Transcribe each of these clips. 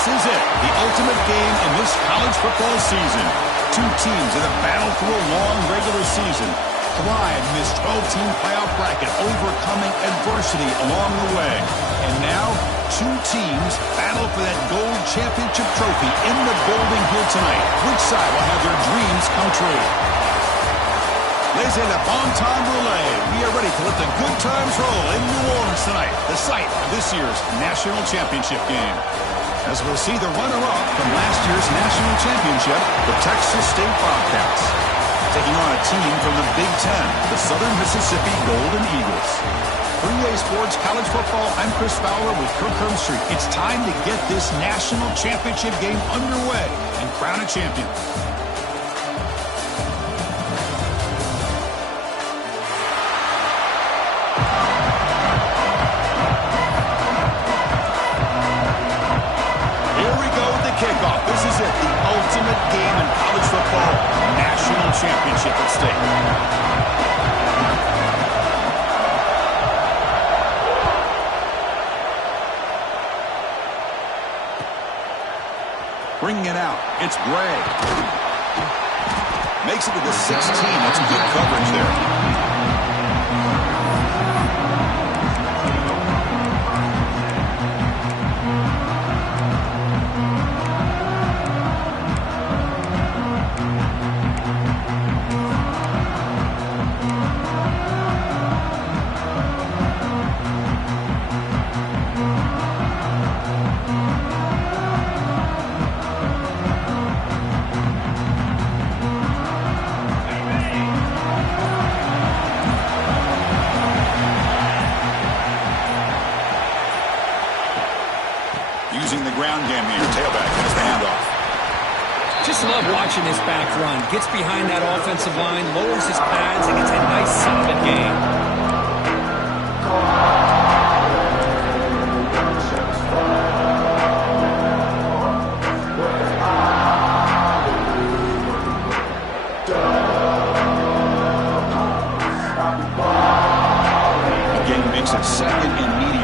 This is it, the ultimate game in this college football season. Two teams that have battled through a long regular season, thrived in this 12-team playoff bracket, overcoming adversity along the way. And now, two teams battle for that gold championship trophy in the building here tonight. Which side will have their dreams come true? Ladies and bon temps roulette. We are ready to let the good times roll in New Orleans tonight, the site of this year's national championship game. As we'll see the runner-up from last year's national championship, the Texas State Bobcats, taking on a team from the Big Ten, the Southern Mississippi Golden Eagles. For EA Sports College Football, I'm Chris Fowler with Kirk Herbstreit. It's time to get this national championship game underway and crown a champion. Kickoff. This is it, the ultimate game in college football, national championship at stake. Bringing it out, it's Bray. Makes it to the 16. That's good coverage there. Using the ground game here. Tailback has the handoff. Just love watching this back run. Gets behind that offensive line, lowers his pads, and it's a nice, solid game. Again, makes it second and medium.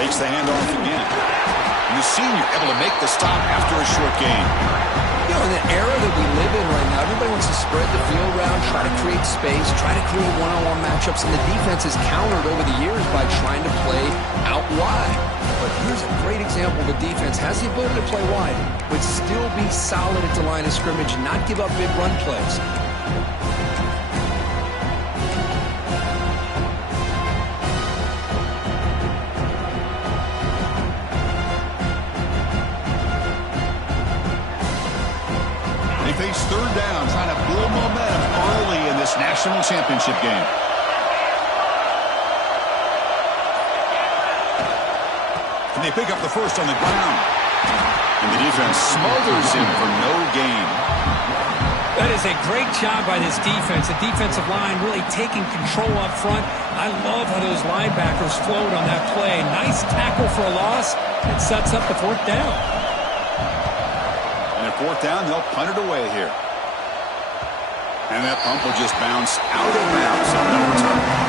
Takes the handoff again. And the senior able to make the stop after a short gain. You know, in the era that we live in right now, everybody wants to spread the field around, try to create space, try to create one-on-one matchups, and the defense has countered over the years by trying to play out wide. But here's a great example of a defense has the ability to play wide, but still be solid at the line of scrimmage, not give up big run plays. Face third down, trying to build momentum early in this national championship game. And they pick up the first on the ground. And the defense smothers him for no gain. That is a great job by this defense. The defensive line really taking control up front. I love how those linebackers flowed on that play. Nice tackle for a loss. It sets up the fourth down. Fourth down, they'll punt it away here. And that pump will just bounce out of bounds and no return.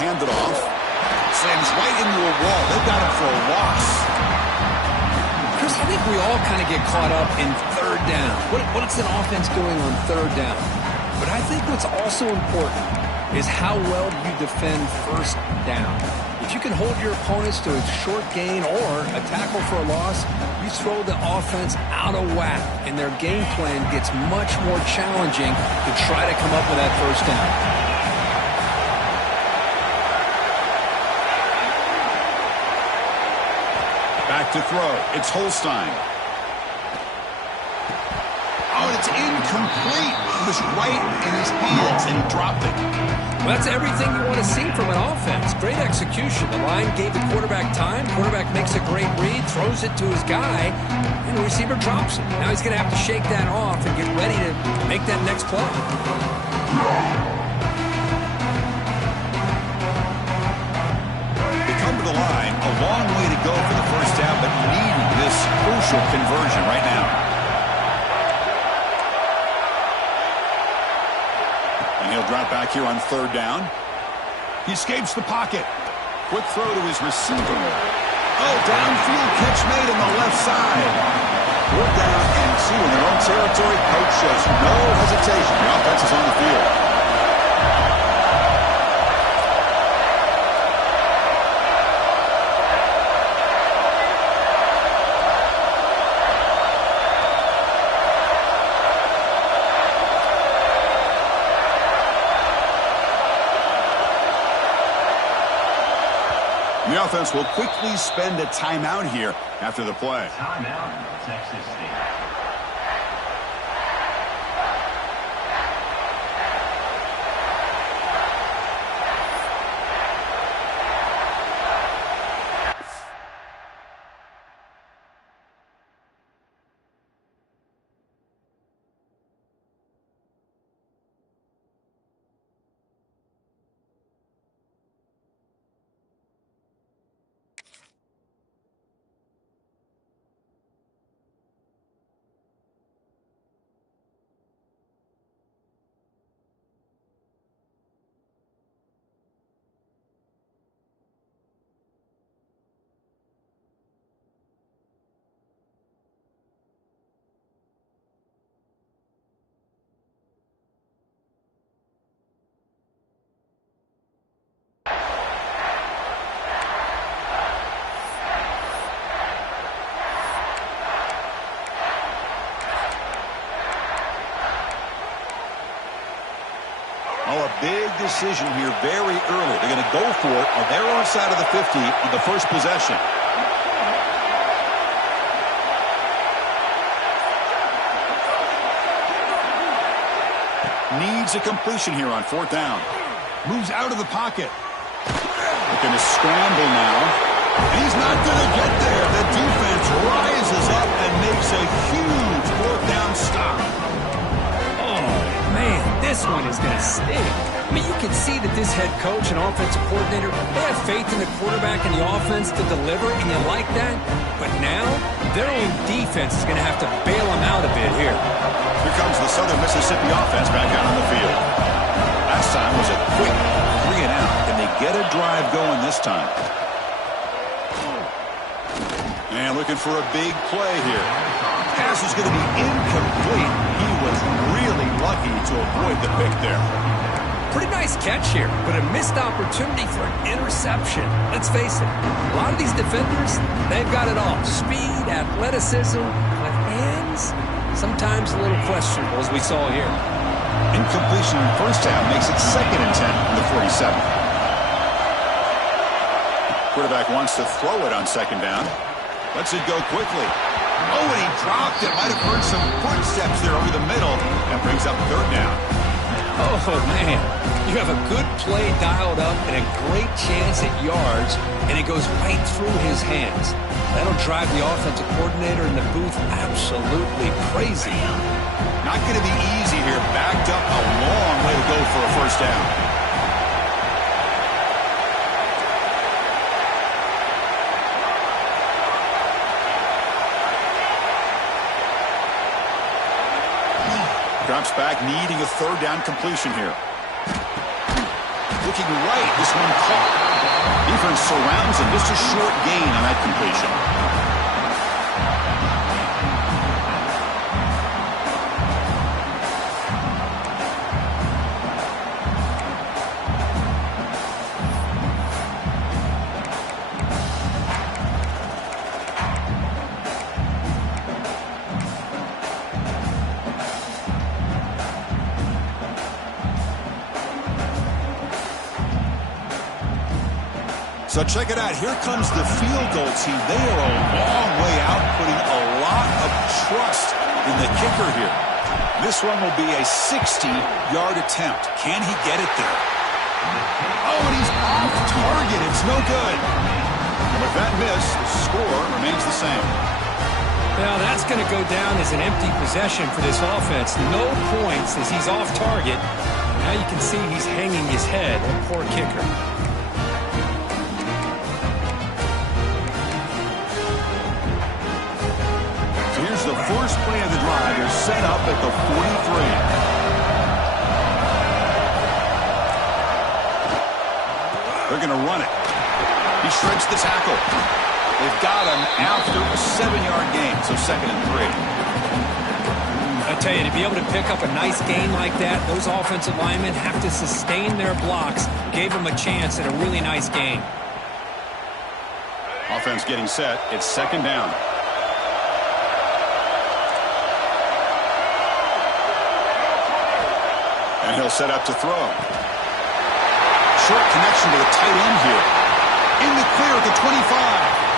Hand it off. Slams right into a wall. They've got him for a loss. Chris, I think we all kind of get caught up in third down. What's an offense doing on third down? But I think what's also important is how well you defend first down. If you can hold your opponents to a short gain or a tackle for a loss, you throw the offense out of whack, and their game plan gets much more challenging to try to come up with that first down. Back to throw. It's Holstein. Oh, and it's incomplete. It was right in his hands, and he dropped it. Well, that's everything you want to see from an offense. Great execution. The line gave the quarterback time. Quarterback makes a great read, throws it to his guy, and the receiver drops it. Now he's going to have to shake that off and get ready to make that next play. They come to the line. A long way to go for the first down, but needing this crucial conversion right now. He'll drop back here on third down. He escapes the pocket. Quick throw to his receiver. Oh, downfield catch made on the left side. 4th down and 2 in their own territory. Coach shows no hesitation. The offense is on the field. The offense will quickly spend a timeout here after the play. Timeout, Texas State. Oh, a big decision here very early. They're going to go for it on their own side of the 50 on the first possession. Needs a completion here on 4th down. Moves out of the pocket. They're going to scramble now. He's not going to get there. The defense rises up and makes a huge 4th down stop. Man, this one is going to sting. I mean, you can see that this head coach and offensive coordinator, they have faith in the quarterback and the offense to deliver, and you like that. But now, their own defense is going to have to bail them out a bit here. Here comes the Southern Mississippi offense back out on the field. Last time was a quick 3 and out. Can they get a drive going this time? And looking for a big play here. Pass is going to be incomplete. He was really lucky to avoid the pick there. Pretty nice catch here, but a missed opportunity for an interception. Let's face it, a lot of these defenders, they've got it all. Speed, athleticism, but hands, sometimes a little questionable, as we saw here. Incompletion in first down makes it 2nd and 10 from the 47. Quarterback wants to throw it on 2nd down. Lets it go quickly. Oh, and he dropped it. Might have heard some footsteps there over the middle. That brings up 3rd down. Oh, man. You have a good play dialed up and a great chance at yards, and it goes right through his hands. That'll drive the offensive coordinator in the booth absolutely crazy. Not going to be easy here. Backed up a long way to go for a first down. Drops back, needing a 3rd down completion here. Looking right, this one caught. Defense surrounds him. Just a short gain on that completion. So check it out. Here comes the field goal team. They are a long way out, putting a lot of trust than the kicker here. This one will be a 60-yard attempt. Can he get it there? Oh, and he's off target. It's no good. And with that miss, the score remains the same. Now, that's going to go down as an empty possession for this offense. No points as he's off target. Now you can see he's hanging his head. A poor kicker. So here's the first play of the drive. They're set up at the 43. They're going to run it. He shreds the tackle. They've got him after a 7-yard gain, so 2nd and 3. I tell you, to be able to pick up a nice gain like that, those offensive linemen have to sustain their blocks. Gave them a chance at a really nice gain. Offense getting set. It's 2nd down. And he'll set up to throw. Short connection to the tight end here. In the clear at the 25.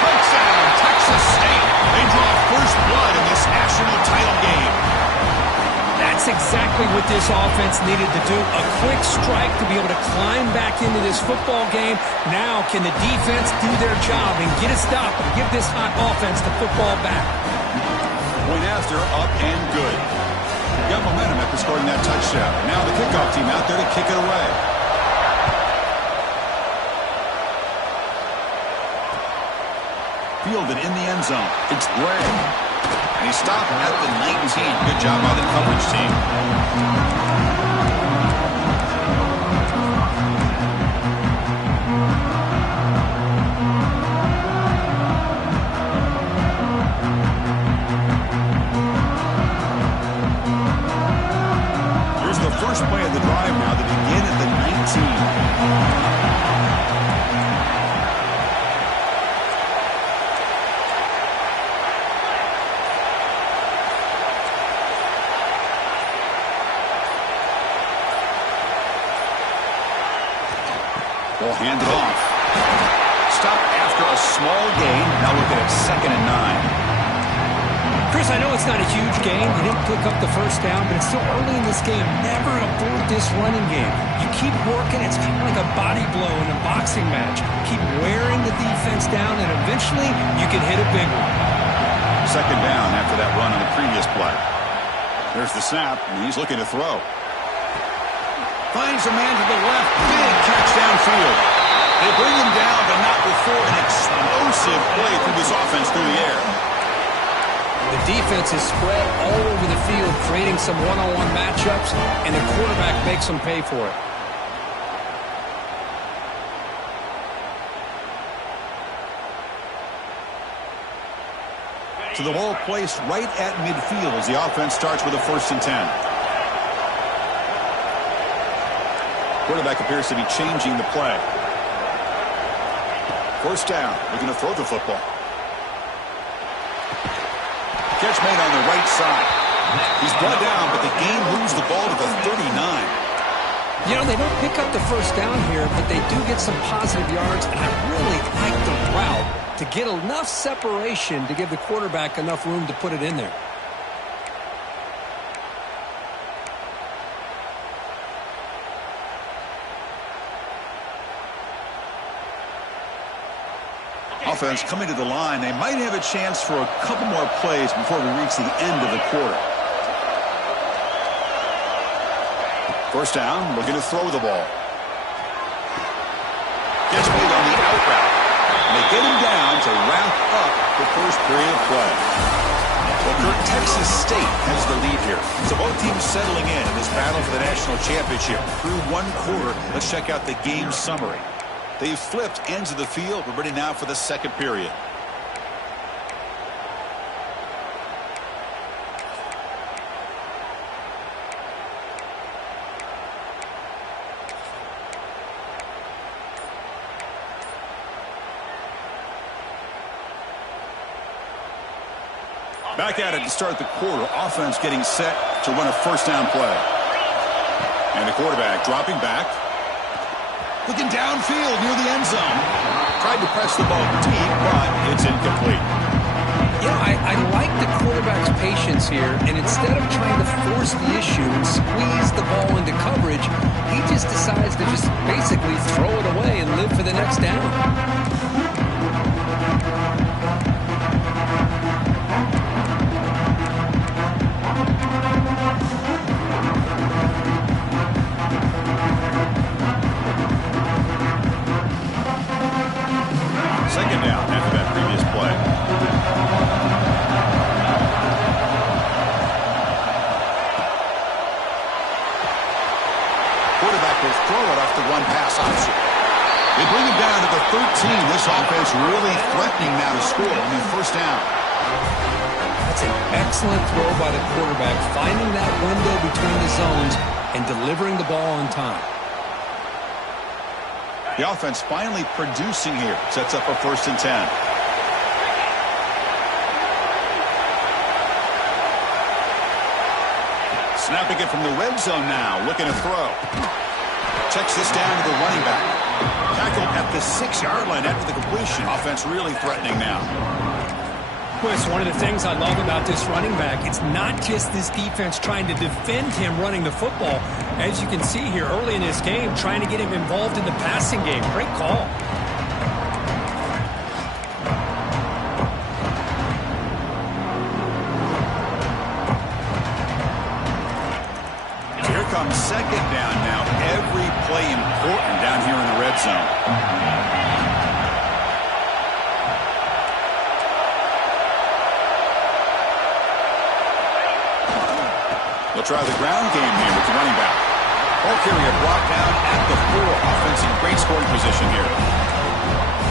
Touchdown, Texas State. They draw first blood in this national title game. That's exactly what this offense needed to do. A quick strike to be able to climb back into this football game. Now can the defense do their job and get a stop and give this hot offense the football back? Point after, up and good. Got momentum after scoring that touchdown. Now the kickoff team out there to kick it away. Fielded in the end zone. It's Gray. And he stopped at the 19. Good job by the coverage team. Here's the first play of the drive now to begin at the 19. Ball handed off. Stop after a small gain. Now look at it, 2nd and 9. Chris, I know it's not a huge game. You didn't pick up the first down, but it's still early in this game. Never abort this running game. You keep working. It's kind of like a body blow in a boxing match. Keep wearing the defense down, and eventually you can hit a big one. 2nd down after that run on the previous play. There's the snap, and he's looking to throw. Finds a man to the left. Big catch downfield. They bring him down, but not before an explosive play through this offense through the air. The defense is spread all over the field, creating some one-on-one matchups, and the quarterback makes them pay for it. So the ball placed right at midfield as the offense starts with a 1st and 10. Quarterback appears to be changing the play. 1st down. Looking to throw the football. Catch made on the right side. He's brought down, but the game moves the ball to the 39. You know, they don't pick up the first down here, but they do get some positive yards, and I really like the route to get enough separation to give the quarterback enough room to put it in there. Offense coming to the line. They might have a chance for a couple more plays before we reach the end of the quarter. 1st down, looking to throw the ball. Gets made on the out route. And they get him down to wrap up the first period of play. Well, Kirk, Texas State has the lead here. So both teams settling in this battle for the national championship. Through one quarter, let's check out the game summary. They've flipped ends of the field. We're ready now for the 2nd period. Back at it to start the quarter. Offense getting set to run a 1st down play. And the quarterback dropping back. Looking downfield near the end zone. Tried to press the ball deep, but it's incomplete. I like the quarterback's patience here, and instead of trying to force the issue and squeeze the ball into coverage, he just decides to just basically throw it away and live for the next down. Second down after that previous play. Quarterback will throw it off the one pass option. They bring him down to the 13. This offense really threatening now to score on the first down. That's an excellent throw by the quarterback, finding that window between the zones and delivering the ball on time. The offense finally producing here. Sets up a 1st and 10. Snapping it from the red zone now. Looking to throw. Checks this down to the running back. Tackled at the 6-yard line after the completion. Offense really threatening now. Chris, one of the things I love about this running back, it's not just this defense trying to defend him running the football. As you can see here early in this game, trying to get him involved in the passing game. Great call. Here comes second down now. Every play important down here in the red zone. They'll try the ground game here with the running back. Ball carrier brought down at the 4. Offense in great scoring position here.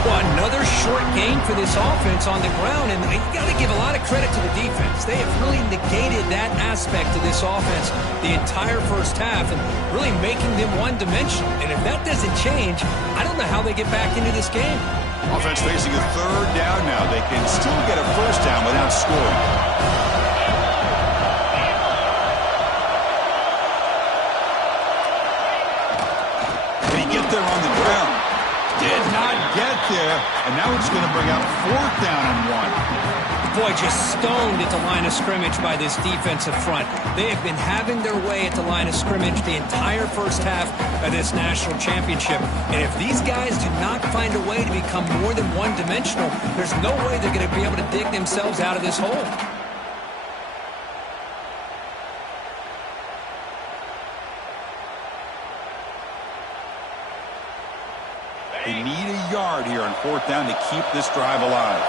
Well, another short gain for this offense on the ground, and you got to give a lot of credit to the defense. They have really negated that aspect of this offense the entire first half and really making them one-dimensional. And if that doesn't change, I don't know how they get back into this game. Offense facing a 3rd down now. They can still get a 1st down without scoring. There on the ground. Did not get there, and now it's going to bring up 4th down and 1. Boy, just stoned at the line of scrimmage by this defensive front. They have been having their way at the line of scrimmage the entire first half of this national championship. And if these guys do not find a way to become more than one-dimensional, there's no way they're going to be able to dig themselves out of this hole. They need a yard here on 4th down to keep this drive alive.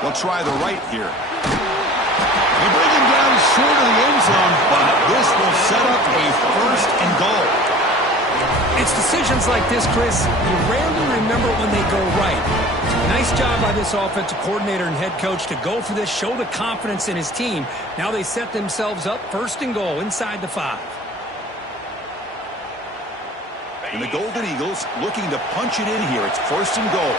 They'll try the right here. They bring him down short of the end zone, but this will set up a 1st and goal. It's decisions like this, Chris, you rarely remember when they go right. Nice job by this offensive coordinator and head coach to go for this, show the confidence in his team. Now they set themselves up 1st and goal inside the 5. And the Golden Eagles looking to punch it in here. It's 1st and goal.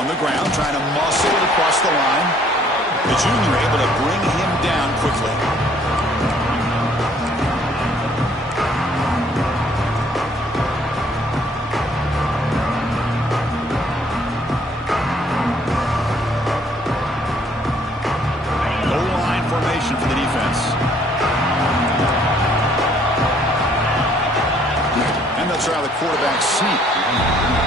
On the ground, trying to muscle it across the line. The junior able to bring him down quickly. Goal line formation for the defense. And they'll try the quarterback sneak.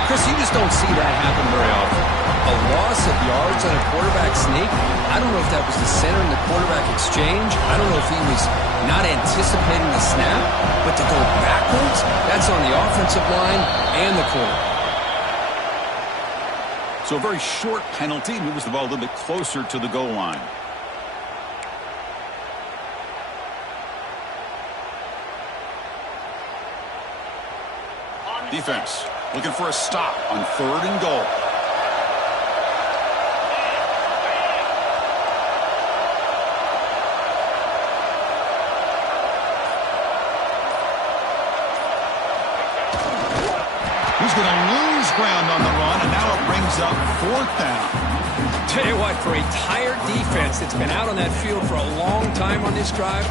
Chris, you just don't see that happen very often. A loss of yards on a quarterback sneak. I don't know if that was the center in the quarterback exchange. I don't know if he was not anticipating the snap, but to go backwards, that's on the offensive line and the quarterback. So a very short penalty moves the ball a little bit closer to the goal line. Defense looking for a stop on 3rd and goal. He's going to lose ground on the run, and now it brings up 4th down. tell you what, for a tired defense that's been out on that field for a long time on this drive,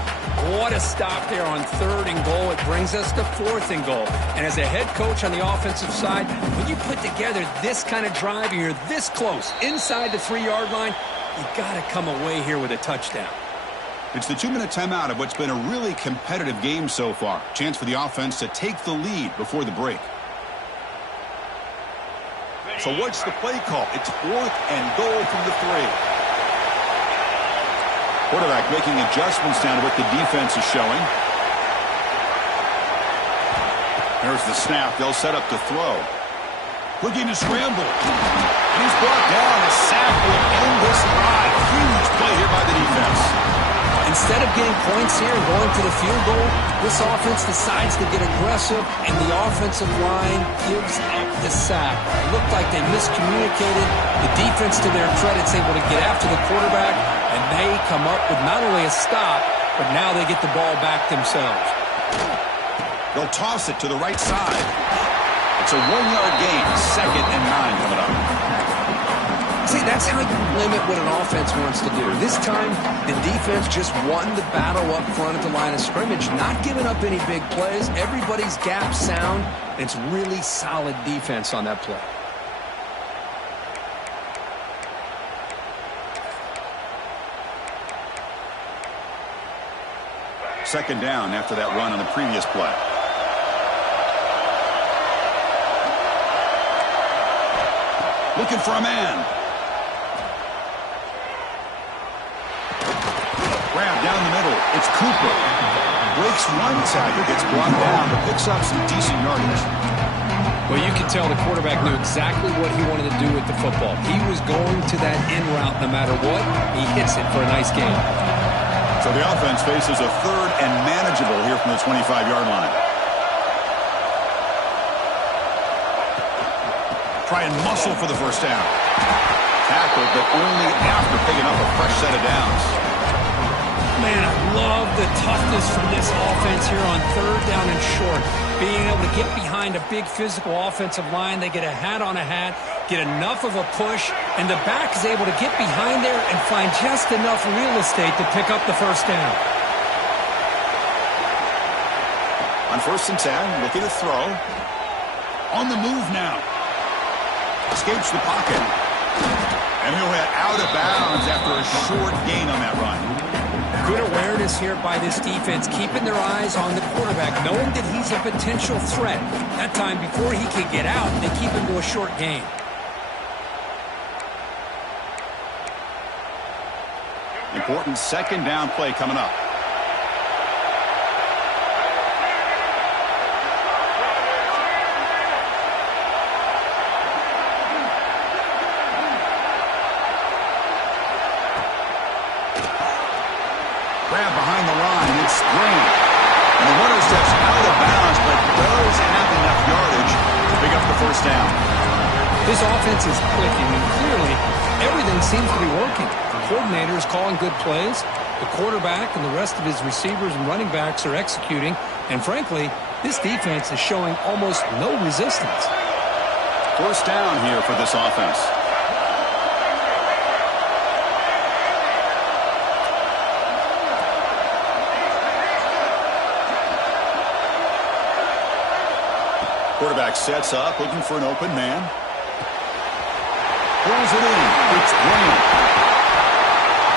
what a stop there on 3rd and goal. It brings us to 4th and goal. And as a head coach on the offensive side, when you put together this kind of drive and you're this close inside the 3-yard line, you got to come away here with a touchdown. It's the 2-minute timeout of what's been a really competitive game so far. Chance for the offense to take the lead before the break. So what's the play call? It's 4th and goal from the 3. Quarterback making adjustments down to what the defense is showing. There's the snap. They'll set up to throw. Looking to scramble. And he's brought down. A sack will end this drive. Huge play here by the defense. Instead of getting points here and going to the field goal, this offense decides to get aggressive, and the offensive line gives up the sack. It looked like they miscommunicated. The defense, to their credit, is able to get after the quarterback, and they come up with not only a stop, but now they get the ball back themselves. They'll toss it to the right side. It's a 1-yard gain. 2nd and 9 coming up. See, that's how you limit what an offense wants to do. This time, the defense just won the battle up front at the line of scrimmage, not giving up any big plays. Everybody's gap sound. It's really solid defense on that play. Second down after that run on the previous play. Looking for a man. Grab down the middle. It's Cooper. Breaks one tackle, gets brought down, but picks up some decent yardage. Well, you can tell the quarterback knew exactly what he wanted to do with the football. He was going to that in route no matter what. He hits it for a nice gain. So the offense faces a 3rd and manageable here from the 25-yard line. Try and muscle for the first down. Tackle, but only after picking up a fresh set of downs. Man, I love the toughness from this offense here on 3rd down and short. Being able to get behind a big physical offensive line, they get a hat on a hat, get enough of a push, and the back is able to get behind there and find just enough real estate to pick up the first down. On 1st and 10, looking to throw. On the move now. Escapes the pocket. And he'll head out of bounds after a short gain on that run. Good awareness here by this defense, keeping their eyes on the quarterback, knowing that he's a potential threat. That time, before he can get out, they keep him to a short gain. Important 2nd down play coming up. Grab behind the line. It's Green. And the runner steps out of bounds, but does have enough yardage to pick up the first down. This offense is clicking, and clearly everything seems to be working. The coordinator is calling good plays. The quarterback and the rest of his receivers and running backs are executing. And frankly, this defense is showing almost no resistance. First down here for this offense. Quarterback sets up, looking for an open man. Pulls it in. It's Green.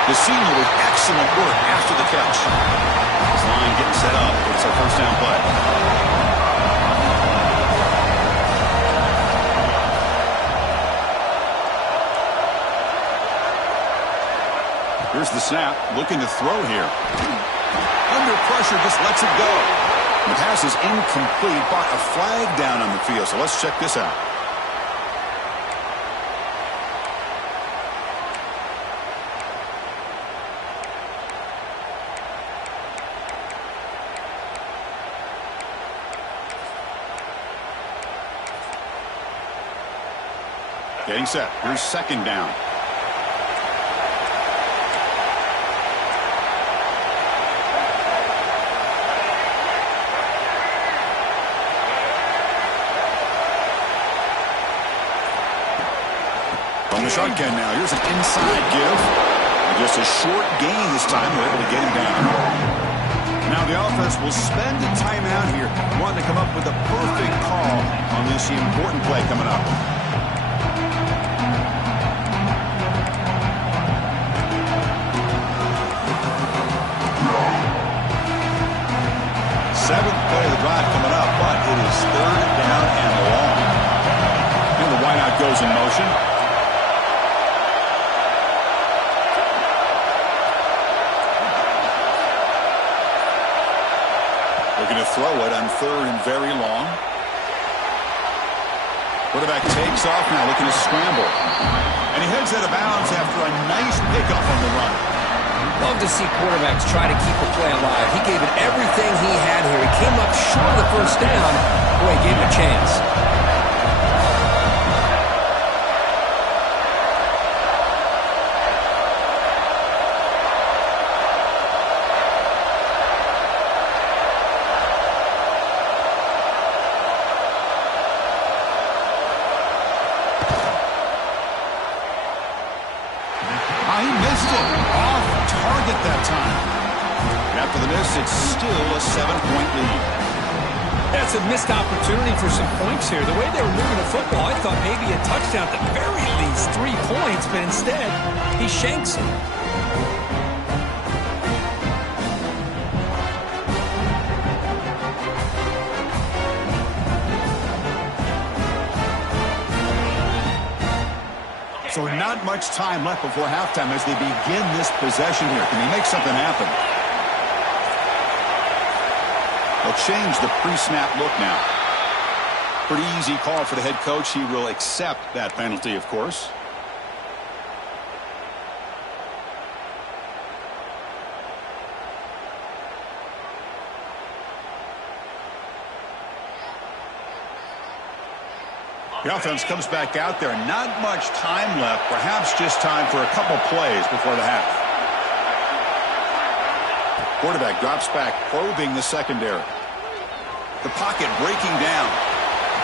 The senior with excellent work after the catch. His line getting set up. It's a first down play. Here's the snap. Looking to throw here. Under pressure, just lets it go. The pass is incomplete, but a flag down on the field. So let's check this out. Getting set. Here's 2nd down. the shotgun now. Here's an inside give. And just a short gain this time. They're able to get him down. Now the offense will spend a timeout here, wanting to come up with the perfect call on this important play coming up. Seventh play of the drive coming up, but it is third down and long. And the wideout goes in motion. Looking to throw it on third and very long. Quarterback takes off now, looking to scramble. And he heads out of bounds after a nice pickup on the run. Love to see quarterbacks try to keep a play alive. He gave it everything he had here. He came up short of the first down. Boy, he gave him a chance. He missed it. Off target that time. After the miss, it's still a 7-point lead. That's a missed opportunity for some points here. The way they were moving the football, I thought maybe a touchdown, at the very least 3 points, but instead, he shanks it. So not much time left before halftime as they begin this possession here. Can they make something happen? They'll change the pre-snap look now. Pretty easy call for the head coach. He will accept that penalty, of course. The offense comes back out there. Not much time left. Perhaps just time for a couple plays before the half. Quarterback drops back, probing the secondary. The pocket breaking down.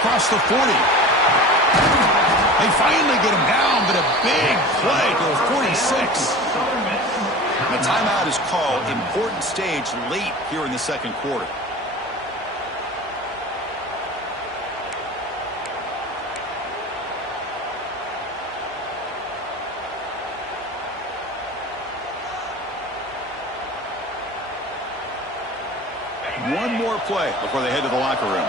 Across the 40. They finally get him down, but a big play to the 46. The timeout is called. Important stage late here in the second quarter. One more play before they head to the locker room.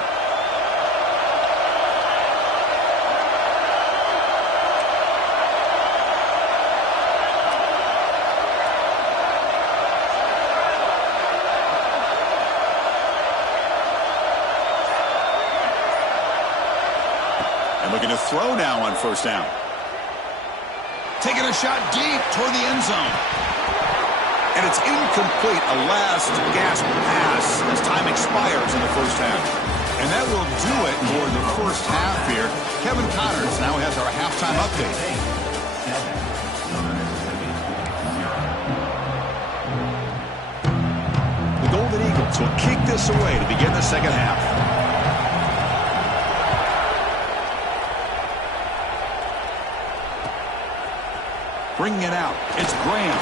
And looking to throw now on first down. Taking a shot deep toward the end zone. And it's incomplete, a last gasp pass as time expires in the first half. And that will do it for the first half here. Kevin Connors now has our halftime update. The Golden Eagles will kick this away to begin the second half. Bringing it out, it's Graham.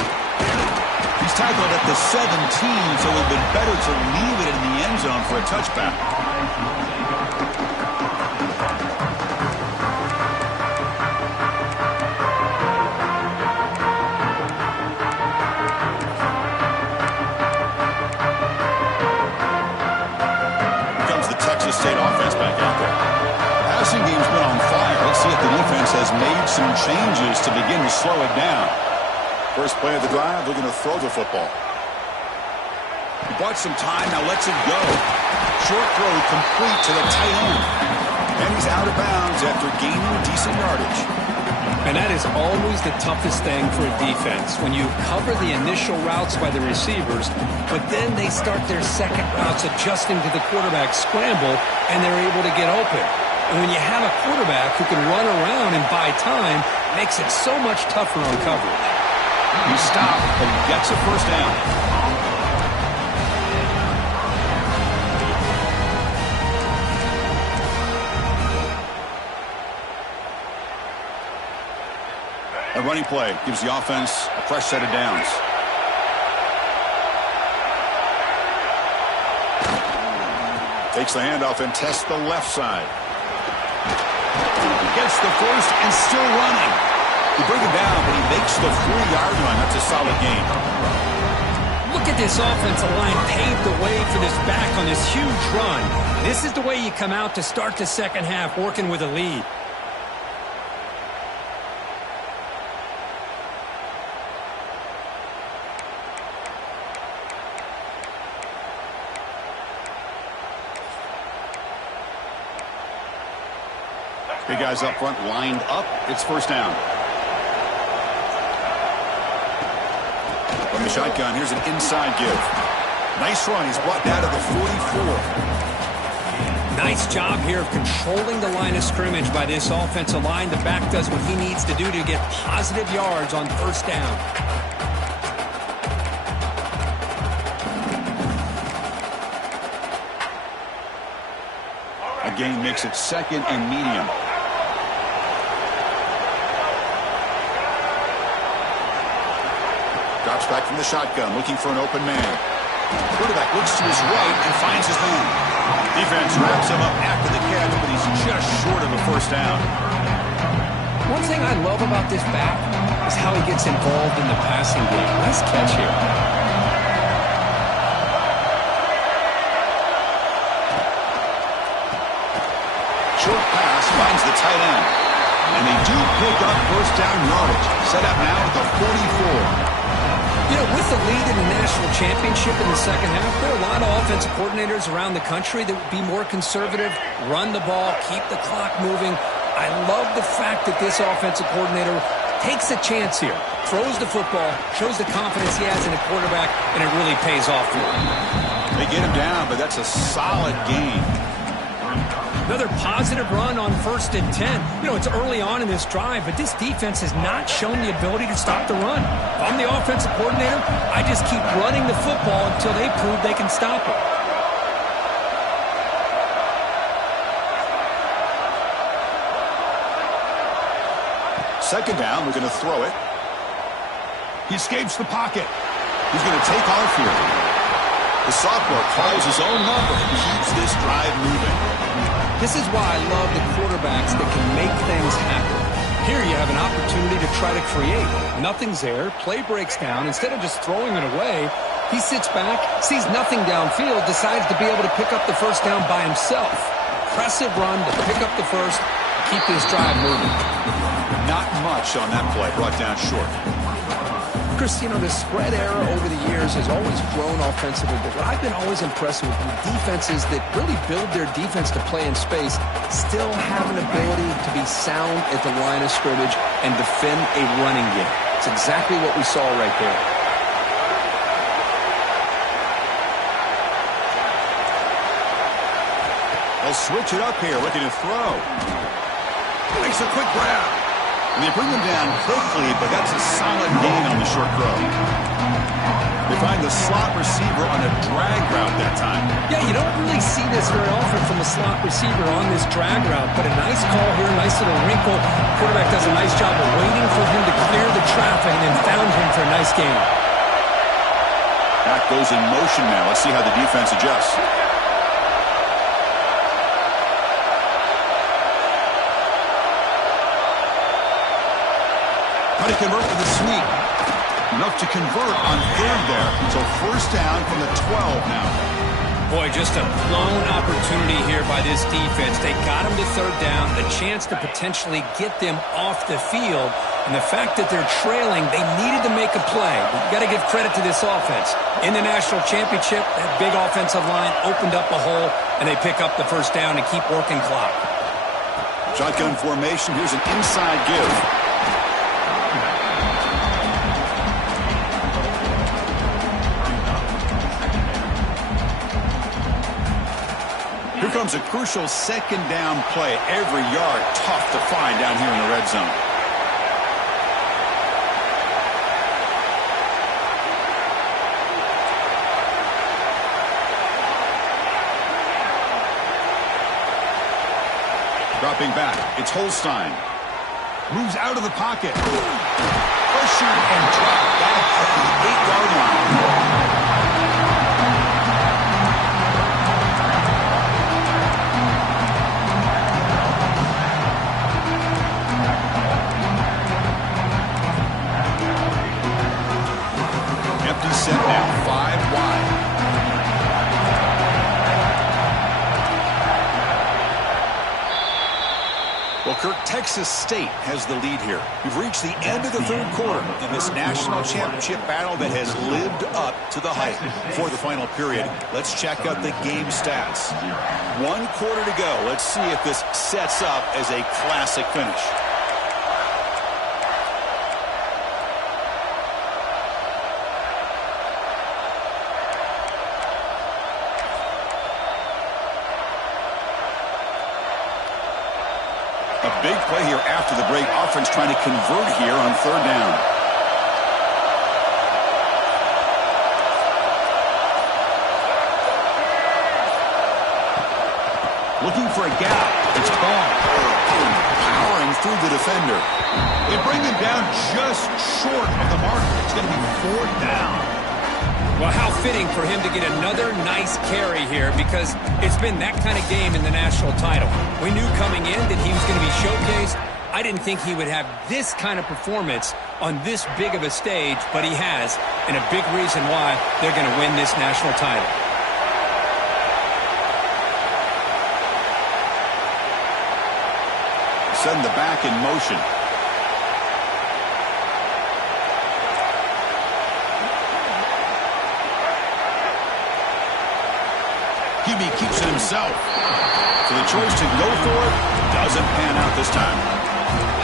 He's tackled at the 17, so it would have been better to leave it in the end zone for a touchback. Here comes the Texas State offense back out there. Passing game's been on fire. Let's see if the defense has made some changes to begin to slow it down. First play of the drive, looking to throw the football. He bought some time, now lets it go. Short throw complete to the tight end. And he's out of bounds after gaining decent yardage. And that is always the toughest thing for a defense, when you cover the initial routes by the receivers, but then they start their second routes adjusting to the quarterback scramble, and they're able to get open. And when you have a quarterback who can run around and buy time, it makes it so much tougher on coverage. He stopped, but he gets a first down. A running play gives the offense a fresh set of downs. Takes the handoff and tests the left side. Gets the first and still running. He brings it down, but he makes the 3-yard line. That's a solid gain. Look at this offensive line paved the way for this back on this huge run. This is the way you come out to start the second half, working with a lead. Big guys up front lined up. It's first down. From the shotgun, here's an inside give. Nice run. He's brought down to the 44. Nice job here of controlling the line of scrimmage by this offensive line. The back does what he needs to do to get positive yards on first down. A gain makes it second and medium. Drops back from the shotgun, looking for an open man. Quarterback looks to his right and finds his man. Defense wraps him up after the catch, but he's just short of a first down. One thing I love about this back is how he gets involved in the passing game. Nice catch here. Short pass finds the tight end. And they do pick up first down yardage. Set up now at the 44. You know, with the lead in the national championship in the second half, there are a lot of offensive coordinators around the country that would be more conservative, run the ball, keep the clock moving. I love the fact that this offensive coordinator takes a chance here, throws the football, shows the confidence he has in a quarterback, and it really pays off for him. They get him down, but that's a solid gain. Another positive run on 1st and 10. You know, it's early on in this drive, but this defense has not shown the ability to stop the run. If I'm the offensive coordinator, I just keep running the football until they prove they can stop it. Second down, we're going to throw it. He escapes the pocket. He's going to take off here. The sophomore calls his own number and keeps this drive moving. This is why I love the quarterbacks that can make things happen. Here you have an opportunity to try to create. Nothing's there. Play breaks down. Instead of just throwing it away, he sits back, sees nothing downfield, decides to be able to pick up the first down by himself. Impressive run to pick up the first, keep this drive moving. Not much on that play, brought down short. Chris, you know, the spread era over the years has always grown offensively, but what I've been always impressed with defenses that really build their defense to play in space still have an ability to be sound at the line of scrimmage and defend a running game. It's exactly what we saw right there. They'll switch it up here, looking to throw. Makes a quick grab. And they bring them down quickly, but that's a solid gain on the short throw. They find the slot receiver on a drag route that time. Yeah, you don't really see this very often from a slot receiver on this drag route, but a nice call here, nice little wrinkle. Quarterback does a nice job of waiting for him to clear the traffic and then found him for a nice gain. Back goes in motion now. Let's see how the defense adjusts. How to convert with a sweep. Enough to convert on third there. So first down from the 12 now. Boy, just a blown opportunity here by this defense. They got him to third down, a chance to potentially get them off the field. And the fact that they're trailing, they needed to make a play. You've got to give credit to this offense. In the national championship, that big offensive line opened up a hole, and they pick up the first down and keep working clock. Shotgun formation. Here's an inside give. Here comes a crucial second down play. Every yard tough to find down here in the red zone. Dropping back, it's Holstein. Moves out of the pocket. shoot and drop that at the 8-yard line. Empty set now, 5 wide. Well, Kirk, Texas State has the lead here. We've reached the end of the third quarter in this national championship battle that has lived up to the hype. For the final period, let's check out the game stats. 1 quarter to go. Let's see if this sets up as a classic finish. A big play here after the break. Offense trying to convert here on 3rd down. Looking for a gap. It's gone. Powering through the defender. They bring him down just short of the mark. It's going to be 4th down. Well, how fitting for him to get another nice carry here, because it's been that kind of game in the national title. We knew coming in that he was going to be showcased. I didn't think he would have this kind of performance on this big of a stage, but he has, and a big reason why they're going to win this national title. Send the back in motion. QB keeps it himself. So the choice to go for it doesn't pan out this time.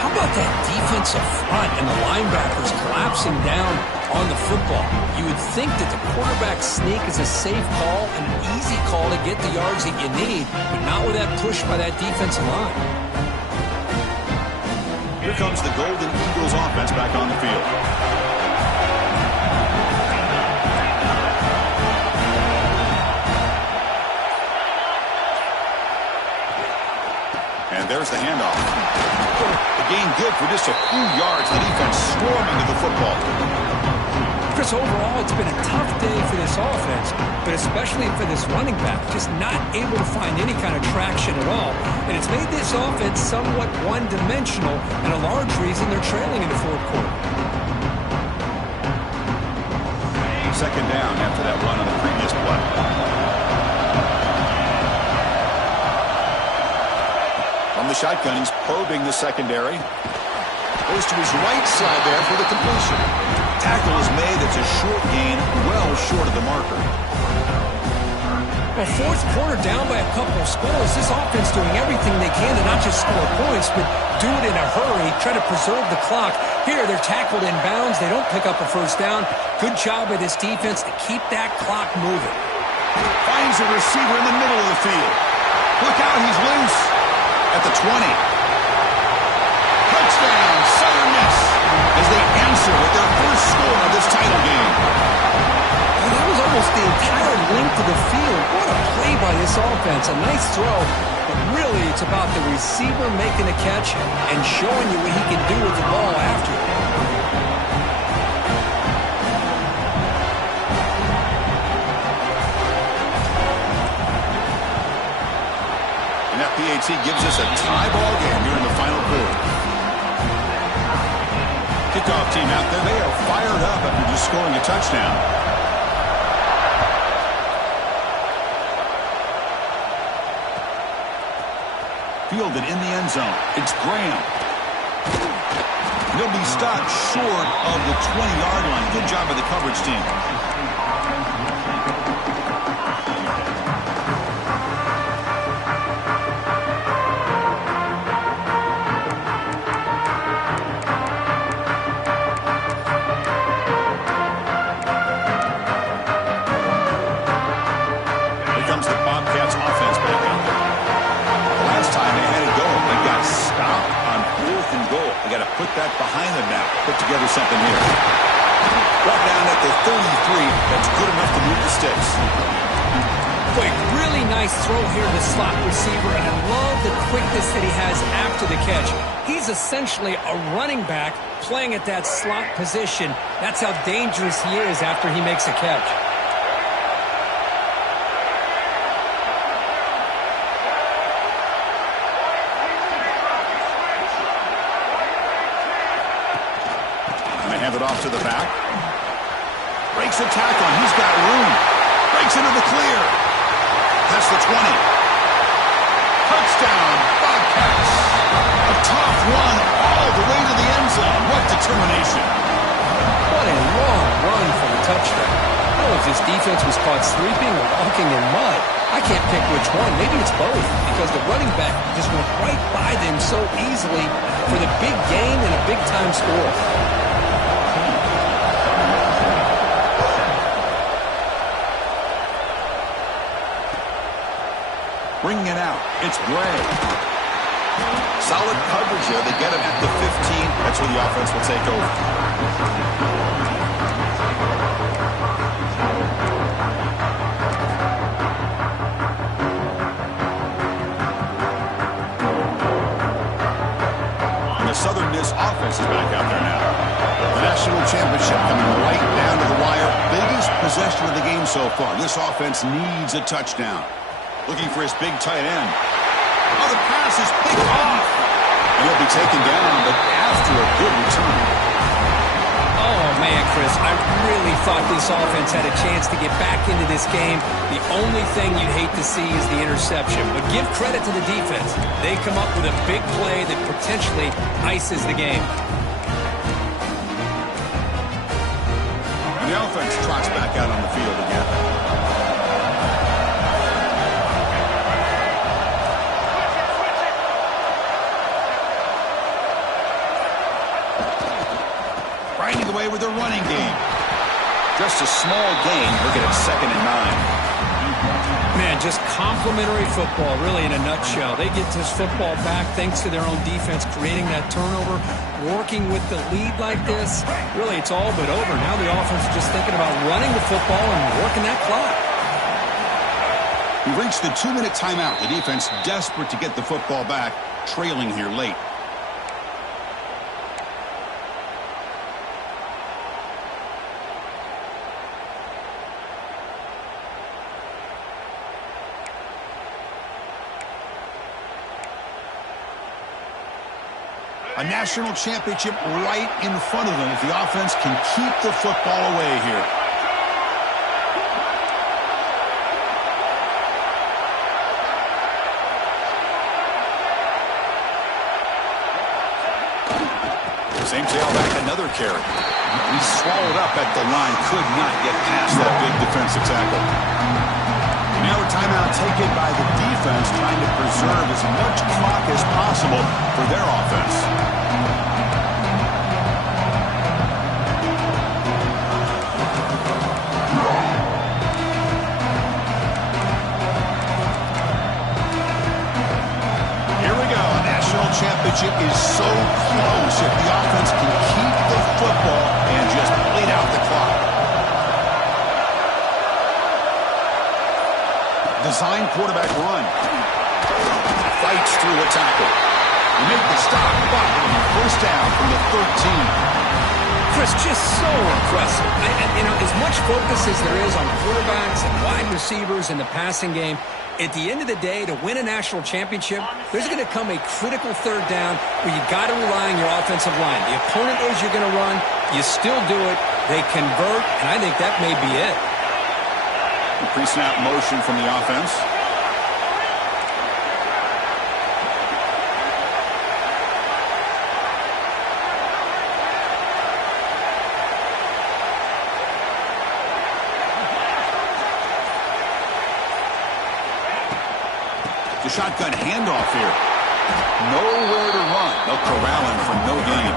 How about that defensive front and the linebackers collapsing down on the football? You would think that the quarterback sneak is a safe call, an easy call to get the yards that you need, but not with that push by that defensive line. Here comes the Golden Eagles offense back on the field. And there's the handoff. The gain good for just a few yards. The defense swarming to the football. Chris, overall, it's been a tough day for this offense, but especially for this running back, just not able to find any kind of traction at all. And it's made this offense somewhat one-dimensional, and a large reason they're trailing in the 4th quarter. 2nd down after that run on the previous play. From the shotgun, he's probing the secondary. Goes to his right side there for the completion. Tackle is made. It's a short gain, well short of the marker. Well, 4th quarter down by a couple of scores. This offense doing everything they can to not just score points, but do it in a hurry, try to preserve the clock. Here, they're tackled in bounds. They don't pick up a 1st down. Good job by this defense to keep that clock moving. Finds a receiver in the middle of the field. Look out, he's loose. At the 20. Touchdown, Southern Miss, as they answer with their first score of this title game. Well, that was almost the entire length of the field. What a play by this offense. A nice throw, but really it's about the receiver making the catch and showing you what he can do with the ball after it. And that PAT gives us a tie ball game here in the final quarter. Kickoff team out there, they are fired up after just scoring a touchdown. Fielded in the end zone. It's Graham. He'll be stopped short of the 20-yard line. Good job by the coverage team. Put that behind them now. Put together something here. Brought down at the 33. That's good enough to move the sticks. Boy, really nice Nice throw here to the slot receiver, and I love the quickness that he has after the catch. He's essentially a running back playing at that slot position. That's how dangerous he is after he makes a catch. Hand it off to the back. Breaks a tackle. He's got room. Breaks into the clear. That's the 20. Touchdown, Bobcats. A tough one all the way to the end zone. What determination. What a long run for the touchdown. I don't know if this defense was caught sleeping or walking in mud. I can't pick which one. Maybe it's both, because the running back just went right by them so easily for the big gain and a big-time score. Bringing it out. It's Bray. Solid coverage here. They get him at the 15. That's where the offense will take over. And the Southern Miss offense is back out there now. The national championship coming right down to the wire. Biggest possession of the game so far. This offense needs a touchdown. Looking for his big tight end. Oh, the pass is picked off. He'll be taken down, but after a good return. Oh, man, Chris, I really thought this offense had a chance to get back into this game. The only thing you'd hate to see is the interception. But give credit to the defense. They come up with a big play that potentially ices the game. And the offense trots back out on the field again. Grinding away with a running game. Just a small gain. We'll get it 2nd and 9. Man, just complimentary football, really, in a nutshell. They get this football back thanks to their own defense, creating that turnover, working with the lead like this. Really, it's all but over. Now the offense is just thinking about running the football and working that clock. We reached the 2-minute timeout. The defense desperate to get the football back, trailing here late. A national championship right in front of them if the offense can keep the football away here. Same tailback, another carry. He swallowed up at the line, could not get past that big defensive tackle. Now a timeout taken by the defense, trying to preserve as much clock as possible for their offense. Championship is so close if the offense can keep the football and just bleed out the clock. Design quarterback run. Fights through a tackle. He made the stop, but first down from the 13. Chris, just so impressive. And as much focus as there is on quarterbacks and wide receivers in the passing game, at the end of the day, to win a national championship, there's going to come a critical 3rd down where you got to rely on your offensive line. The opponent knows you're going to run. You still do it. They convert, and I think that may be it. The pre-snap motion from the offense. The shotgun handoff here. Nowhere to run. They'll corral him for no gain.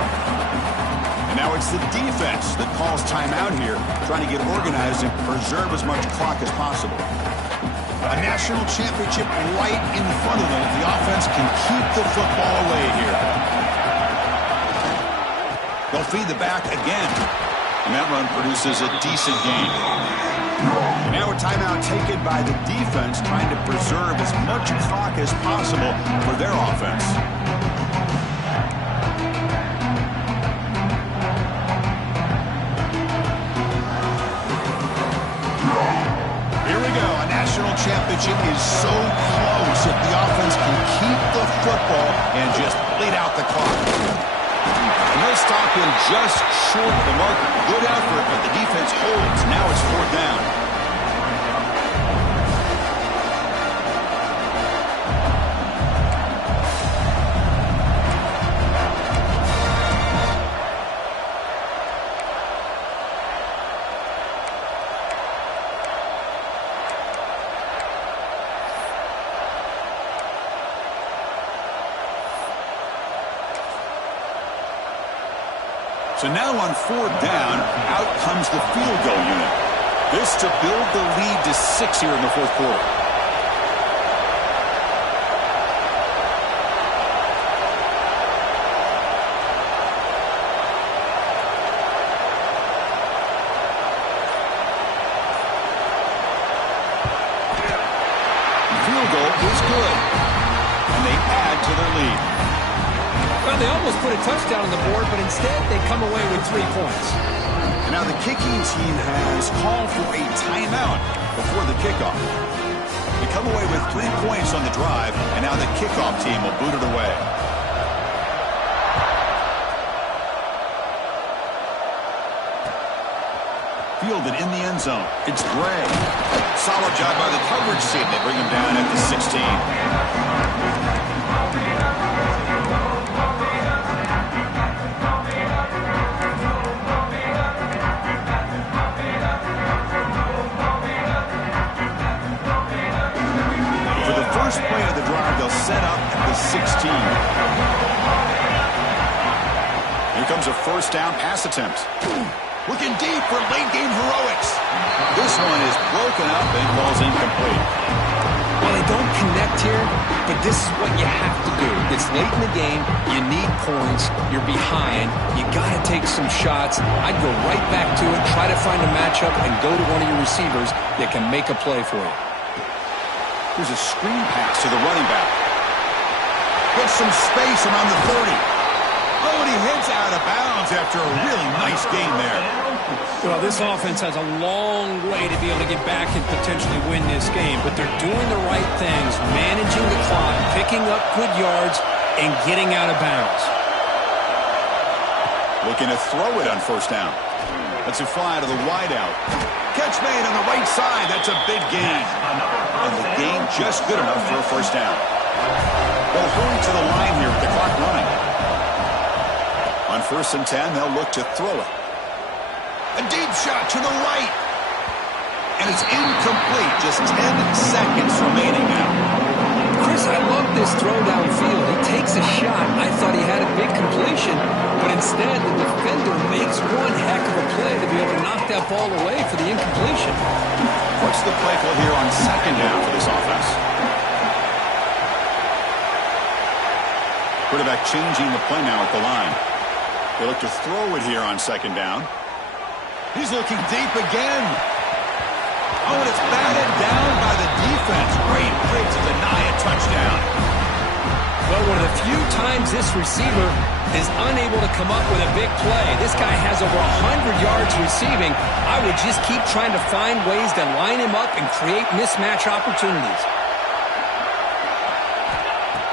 And now it's the defense that calls timeout here, trying to get organized and preserve as much clock as possible. A national championship right in front of them if the offense can keep the football away here. They'll feed the back again. And that run produces a decent gain. And now a Timeout taken by the defense, trying to preserve as much clock as possible for their offense. Here we go. A national championship is so close if the offense can keep the football and just bleed out the clock. And they'll stop him just short of the mark. Good effort, but the defense holds. Now it's 4th down. So now on 4th down, out comes the field goal unit. This to build the lead to 6 here in the 4th quarter. The field goal is good, and they add to their lead. Well, they almost put a touchdown on the board, but instead they come away with 3 points. And now the kicking team has called for a timeout before the kickoff. They come away with 3 points on the drive, and now the kickoff team will boot it away. Fielded in the end zone. It's Gray. Solid job by the coverage team. They bring him down at the 16. Play of the drive, they'll set up at the 16. Here comes a 1st down pass attempt. Looking deep for late game heroics. This one is broken up and falls incomplete. Well, they don't connect here, but this is what you have to do. It's late in the game. You need points. You're behind. You got to take some shots. I'd go right back to it, try to find a matchup, and go to one of your receivers that can make a play for you. Here's a screen pass to the running back. Gets some space around the 30. Oh, and he hits out of bounds after a really nice game there. Well, this offense has a long way to be able to get back and potentially win this game, but they're doing the right things, managing the clock, picking up good yards, and getting out of bounds. Looking to throw it on 1st down. That's a fly to the wideout. Catch made on the right side. That's a big gain. And the gain just good enough for a 1st down. They'll hurry to the line here with the clock running. On 1st and 10, they'll look to throw it. A deep shot to the right. And it's incomplete. Just 10 seconds remaining now. Chris, I love this throw downfield. He takes a shot. I thought he had a big completion, but instead the defender makes one heck of a play to be able to knock that ball away for the incompletion. What's the play call here on 2nd down for this offense? Quarterback changing the play now at the line. They look to throw it here on 2nd down. He's looking deep again. Oh, and it's batted down by the defense. Great play to deny a touchdown. Well, one of the few times this receiver is unable to come up with a big play. This guy has over 100 yards receiving. I would just keep trying to find ways to line him up and create mismatch opportunities.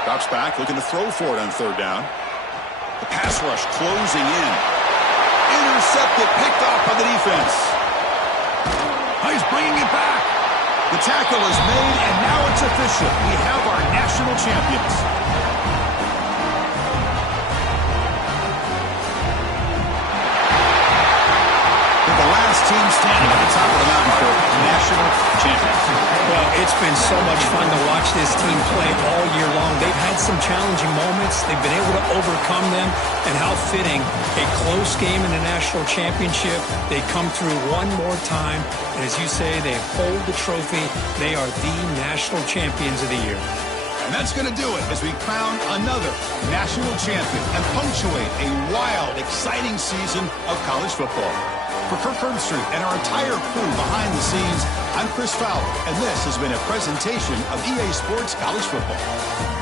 Drops back, looking to throw for it on 3rd down. The pass rush closing in. Intercepted, picked off by the defense. He's bringing it back. The tackle is made, and now it's official. We have our national champions. The last team standing at the top of the mountain for national champions. Well, it's been so much fun to watch this team play all year long. They've had some challenging moments. They've been able to overcome them. And how fitting, a close game in the national championship. They come through one more time. And as you say, they hold the trophy. They are the national champions of the year. And that's going to do it as we crown another national champion and punctuate a wild, exciting season of college football. For Kirk Herbstreit and our entire crew behind the scenes, I'm Chris Fowler, and this has been a presentation of EA Sports College Football.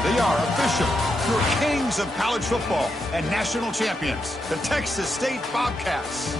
They are official, your kings of college football and national champions, the Texas State Bobcats.